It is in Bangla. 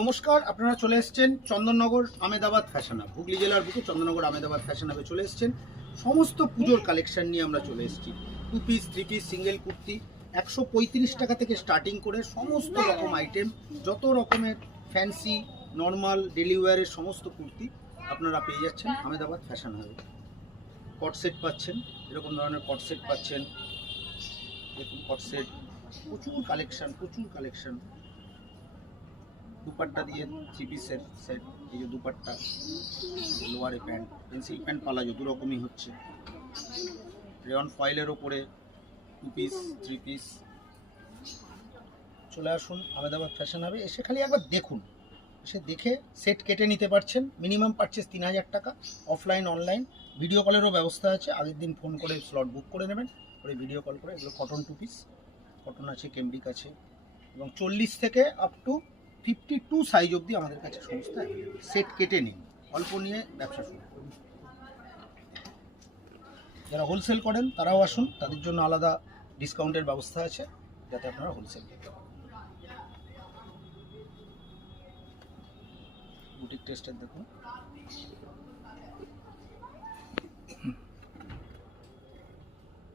নমস্কার, আপনারা চলে এসেছেন চন্দননগর আমেদাবাদ ফ্যাশন হাব। হুগলি জেলার বুকে চন্দননগর আমেদাবাদ ফ্যাশন হাবে চলে এসেছেন। সমস্ত পুজোর কালেকশন নিয়ে আমরা চলে এসেছি। 2 পিস 3 পিস সিঙ্গেল কুর্তি 135 টাকা থেকে স্টার্টিং করে সমস্ত রকম আইটেম, যত রকমের ফ্যান্সি নর্মাল ডেলি ওয়্যারের সমস্ত কুর্তি আপনারা পেয়ে যাচ্ছেন আমেদাবাদ ফ্যাশন হাবে। কট সেট পাচ্ছেন, এরকম ধরনের কট সেট পাচ্ছেন। দেখুন কট সেট, প্রচুর কালেকশন। দুপাট্টা দিয়ে 3 পিসের সেট, এই যে দুপাট্টা, লোয়ারে প্যান্ট, পেন্সিল প্যান্ট পালাজো দু রকমই হচ্ছে। রেয়ন ফয়েলের ওপরে 2 পিস 3 পিস। চলে আসুন আমেদাবাদ ফ্যাশন হাবে, এসে খালি একবার দেখুন, এসে দেখে সেট কেটে নিতে পারছেন। মিনিমাম পারচেস 3000 টাকা। অফলাইন অনলাইন ভিডিও কলেরও ব্যবস্থা আছে। আগের দিন ফোন করে স্লট বুক করে নেবেন, করে ভিডিও কল করে। এগুলো কটন 2 পিস, কটন আছে, কেমব্রিক আছে, এবং 40 থেকে আপ টু 52 সাইজ অবধি আমাদের কাছে সমস্ত অ্যাভেলেবল। সেট কেটে নিন, অল্প নিয়ে ব্যবসা শুরু করুন। যারা হোলসেল করেন তারাও আসুন, তাদের জন্য আলাদা ডিসকাউন্টের ব্যবস্থা আছে, যাতে আপনারা হোলসেল করতে পারেন। বুটিক টেস্টের দেখুন।